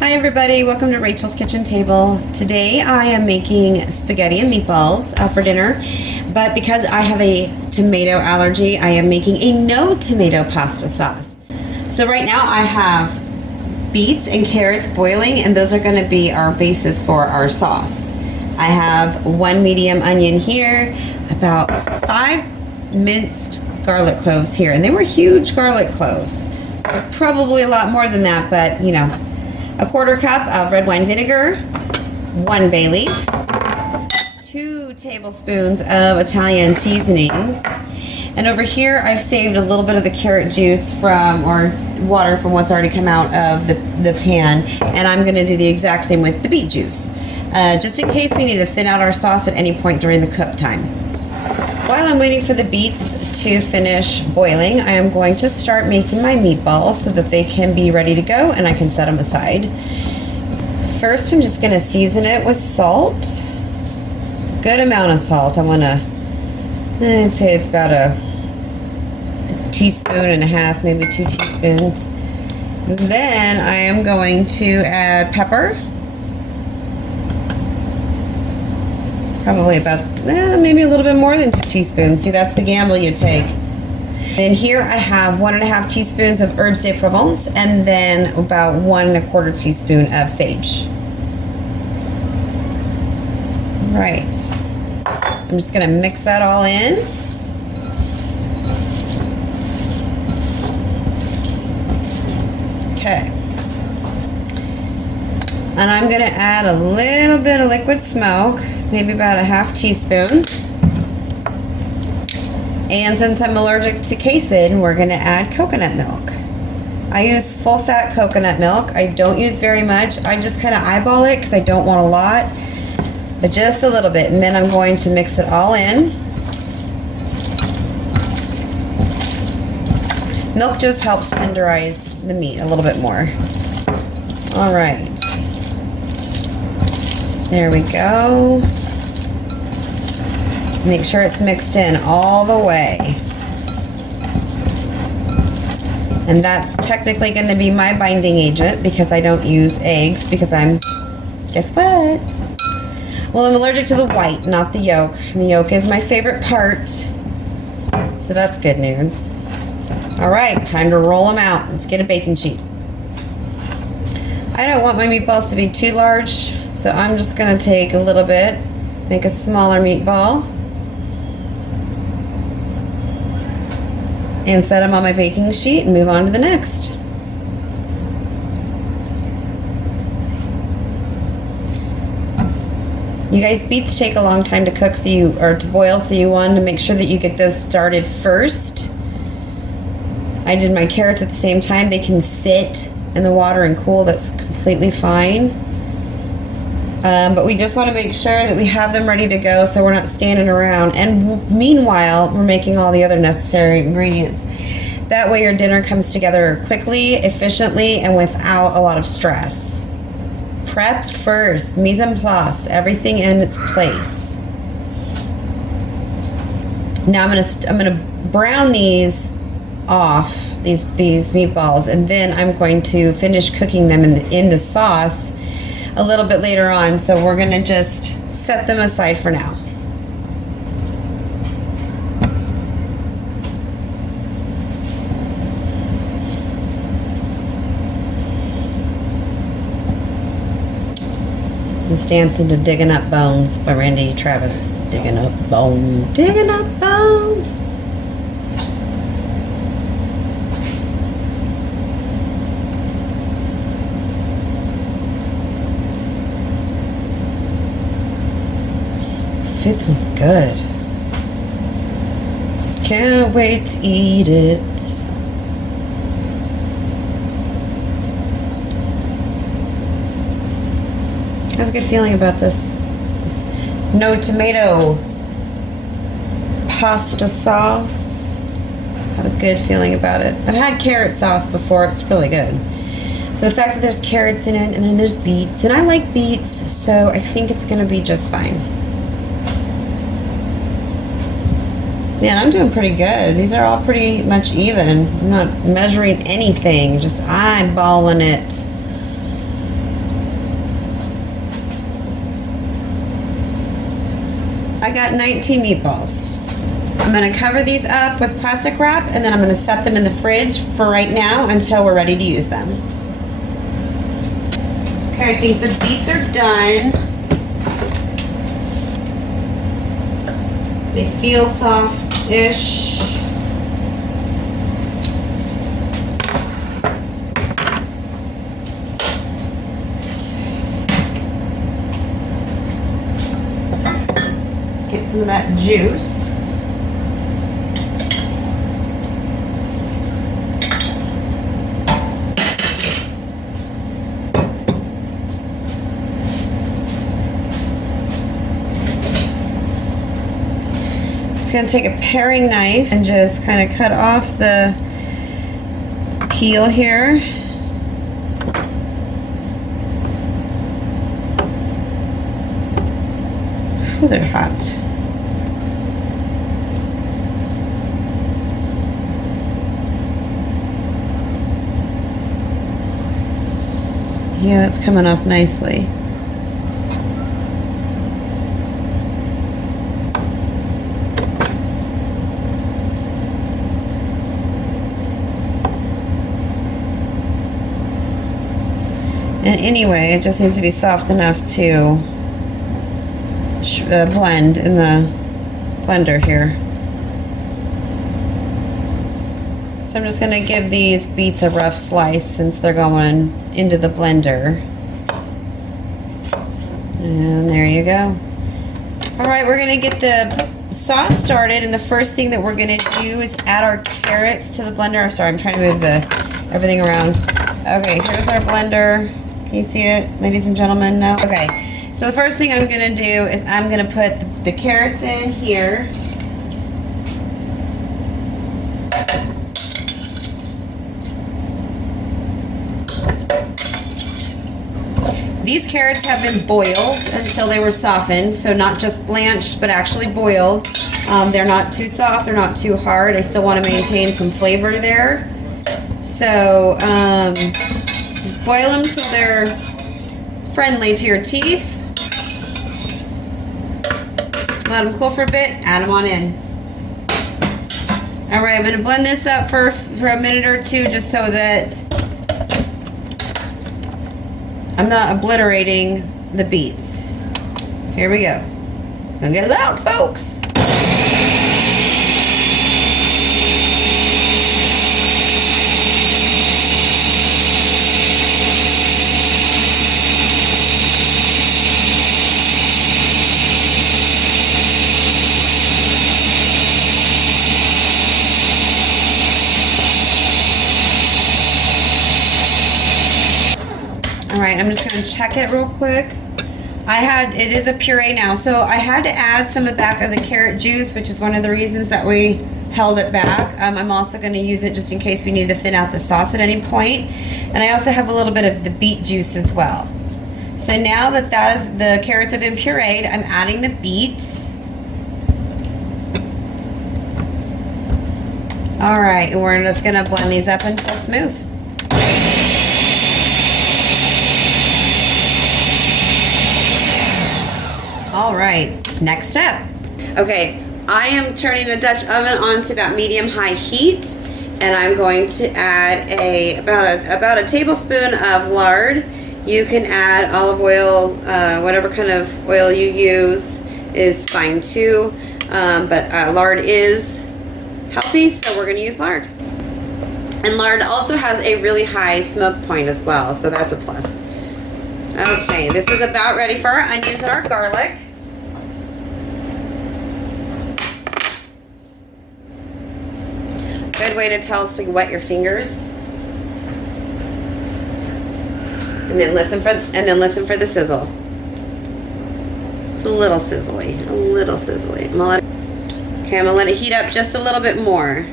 Hi everybody, welcome to Rachel's Kitchen Table. Today I am making spaghetti and meatballs for dinner, but because I have a tomato allergy, I am making a no tomato pasta sauce. So right now I have beets and carrots boiling, and those are going to be our basis for our sauce. I have one medium onion here, about 5 minced garlic cloves here, and they were huge garlic cloves. Probably a lot more than that, but you know. A 1/4 cup of red wine vinegar, 1 bay leaf, 2 tablespoons of Italian seasonings, and over here I've saved a little bit of the carrot juice from, or water from what's already come out of the pan, and I'm going to do the exact same with the beet juice, just in case we need to thin out our sauce at any point during the cook time. While I'm waiting for the beets to finish boiling, I am going to start making my meatballs so that they can be ready to go and I can set them aside. First, I'm just going to season it with salt. Good amount of salt. I want to, I'd say it's about a teaspoon and a half, maybe 2 teaspoons. Then I am going to add pepper. Probably about, maybe a little bit more than 2 teaspoons. See, that's the gamble you take. And here I have 1 1/2 teaspoons of herbes de Provence, and then about 1 1/4 teaspoon of sage. Right. I'm just gonna mix that all in. Okay. And I'm gonna add a little bit of liquid smoke, maybe about a 1/2 teaspoon. And since I'm allergic to casein, we're gonna add coconut milk. I use full fat coconut milk. I don't use very much. I just kind of eyeball it because I don't want a lot, but just a little bit. And then I'm going to mix it all in. Milk just helps tenderize the meat a little bit more. All right. There we go. Make sure it's mixed in all the way. And that's technically going to be my binding agent because I don't use eggs because I'm, guess what? Well, I'm allergic to the white, not the yolk. And the yolk is my favorite part. So that's good news. All right, time to roll them out. Let's get a baking sheet. I don't want my meatballs to be too large, so I'm just going to take a little bit, make a smaller meatball, and set them on my baking sheet and move on to the next. You guys, beets take a long time to cook, or to boil, so you want to make sure that you get this started first. I did my carrots at the same time. They can sit in the water and cool. That's completely fine. But we just want to make sure that we have them ready to go so we're not standing around. And meanwhile, we're making all the other necessary ingredients. That way your dinner comes together quickly, efficiently, and without a lot of stress. Prep first, mise en place, everything in its place. Now I'm gonna brown these off, these meatballs, and then I'm going to finish cooking them in the sauce a little bit later on, so we're gonna just set them aside for now. Let's dance into Digging Up Bones by Randy Travis. Digging up bones, digging up bones. This food smells good. Can't wait to eat it. I have a good feeling about this no tomato pasta sauce. I have a good feeling about it. I've had carrot sauce before. It's really good. So the fact that there's carrots in it, and then there's beets, and I like beets, so I think it's going to be just fine. Man, I'm doing pretty good. These are all pretty much even. I'm not measuring anything, just eyeballing it. I got 19 meatballs. I'm gonna cover these up with plastic wrap and then I'm gonna set them in the fridge for right now until we're ready to use them. Okay, I think the beets are done. They feel soft-ish. Get some of that juice. Just gonna take a paring knife and just kind of cut off the peel here. Ooh, they're hot. Yeah, that's coming off nicely. And anyway, it just needs to be soft enough to blend in the blender here. So I'm just going to give these beets a rough slice since they're going into the blender. And there you go. Alright, we're going to get the sauce started, and the first thing that we're going to do is add our carrots to the blender. I'm sorry, I'm trying to move everything around. Okay, here's our blender. Can you see it, ladies and gentlemen? No? Okay. So the first thing I'm going to do is I'm going to put the carrots in here. These carrots have been boiled until they were softened, so not just blanched, but actually boiled. They're not too soft, they're not too hard. I still want to maintain some flavor there. So just boil them till they're friendly to your teeth. Let them cool for a bit, add them on in. All right, I'm gonna blend this up for a minute or two just so that I'm not obliterating the beets. Here we go. It's gonna get loud, folks. All right, I'm just gonna check it real quick. It is a puree now, so I had to add some back of the carrot juice, which is one of the reasons that we held it back. I'm also gonna use it just in case we need to thin out the sauce at any point. And I also have a little bit of the beet juice as well. So now that the carrots have been pureed, I'm adding the beets. All right, and we're just gonna blend these up until smooth. All right, next step. Okay, I am turning a Dutch oven on to about medium-high heat, and I'm going to add about a tablespoon of lard. You can add olive oil, whatever kind of oil you use is fine too, but lard is healthy, so we're gonna use lard. And lard also has a really high smoke point as well, so that's a plus. Okay, this is about ready for our onions and our garlic. Good way to tell is to wet your fingers. And then listen for the sizzle. It's a little sizzly, a little sizzly. I'm gonna let it heat up just a little bit more.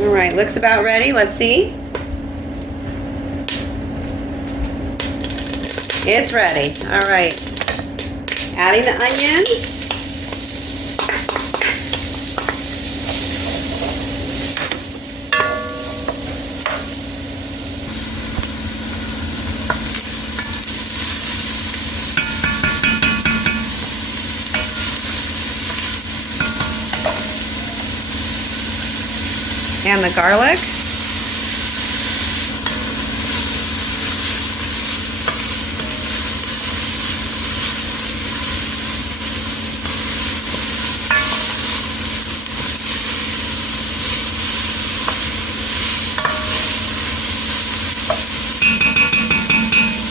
All right, looks about ready. Let's see. It's ready. All right. Adding the onions. and the garlic.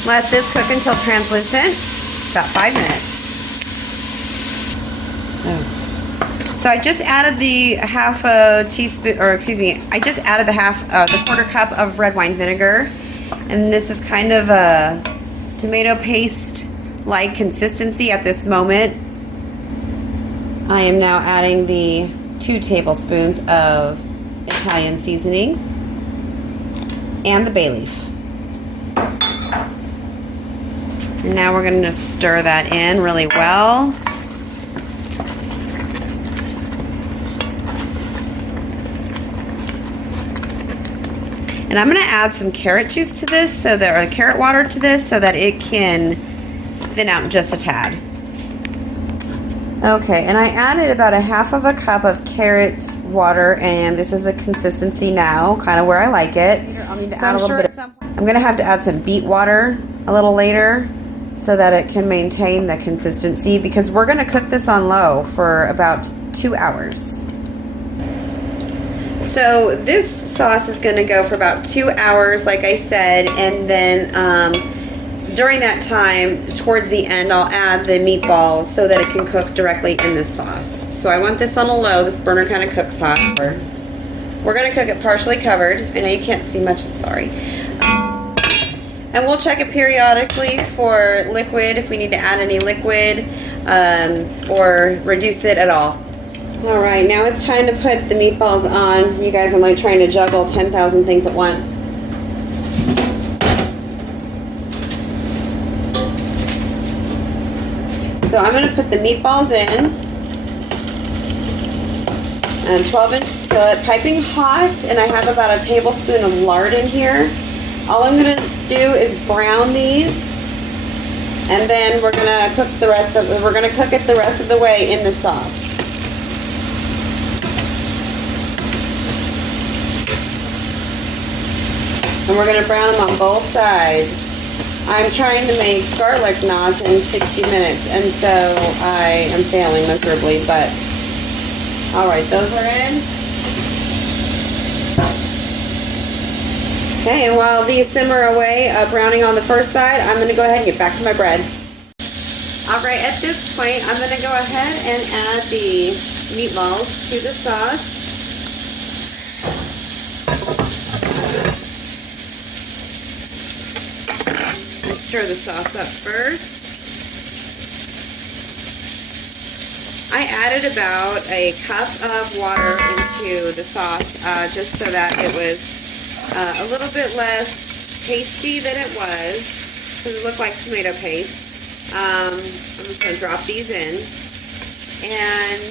Let this cook until translucent, about 5 minutes. So I just added the half a teaspoon, or excuse me, I just added the quarter cup of red wine vinegar. And this is kind of a tomato paste-like consistency at this moment. I am now adding the 2 tablespoons of Italian seasoning and the bay leaf. And now we're going to stir that in really well. And I'm going to add some carrot juice to this, or carrot water to this, so that it can thin out just a tad. Okay, and I added about a half of a cup of carrot water, and this is the consistency now, kind of where I like it. I'll need to add a little bit. I'm going to have to add some beet water a little later, so that it can maintain the consistency, because we're going to cook this on low for about 2 hours. So this sauce is going to go for about 2 hours, like I said, and then during that time, towards the end, I'll add the meatballs so that it can cook directly in this sauce. So I want this on a low. This burner kind of cooks hot. We're going to cook it partially covered. I know you can't see much, I'm sorry. And we'll check it periodically for liquid, if we need to add any liquid, or reduce it at all. All right, now it's time to put the meatballs on. You guys, I'm like trying to juggle 10,000 things at once. So I'm going to put the meatballs in. And 12-inch skillet, piping hot, and I have about a tablespoon of lard in here. All I'm going to do is brown these, and then we're going to cook it the rest of the way in the sauce. And we're going to brown them on both sides. I'm trying to make garlic knots in 60 minutes, and so I am failing miserably, but all right, those are in. Okay, and while these simmer away, browning on the first side, I'm going to go ahead and get back to my bread. All right, at this point, I'm going to go ahead and add the meatballs to the sauce. Stir the sauce up first. I added about a cup of water into the sauce just so that it was a little bit less pasty than it was, because it looked like tomato paste. I'm just going to drop these in, and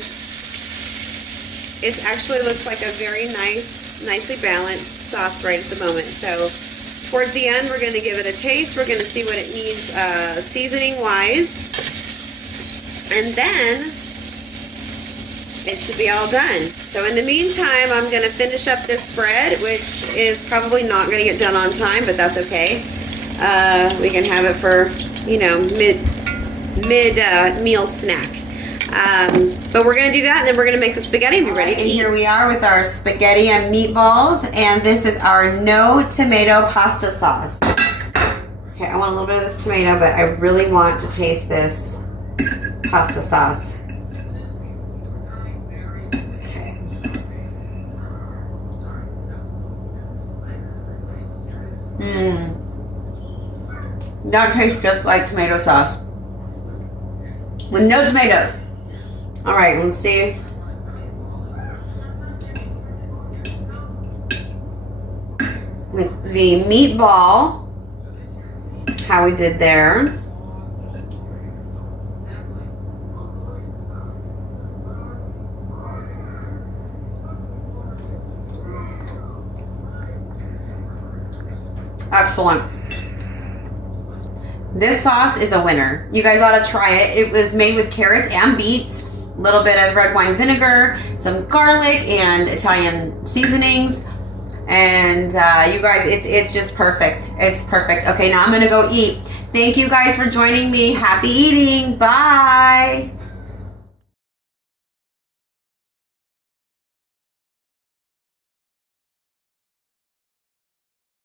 it actually looks like a very nicely balanced sauce right at the moment. So towards the end, we're going to give it a taste. We're going to see what it needs seasoning-wise, and then it should be all done. So in the meantime, I'm going to finish up this bread, which is probably not going to get done on time, but that's okay. We can have it for, you know, mid-meal snack. But we're going to do that, and then we're going to make the spaghetti and be ready to eat. And here we are with our spaghetti and meatballs, and this is our no tomato pasta sauce. Okay, I want a little bit of this tomato, but I really want to taste this pasta sauce. That tastes just like tomato sauce with no tomatoes. All right, let's see. With the meatball, how we did there. Excellent. This sauce is a winner. You guys ought to try it. It was made with carrots and beets. little bit of red wine vinegar, some garlic, and Italian seasonings. And you guys, it's just perfect. It's perfect. Okay, now I'm gonna go eat. Thank you guys for joining me. Happy eating. Bye.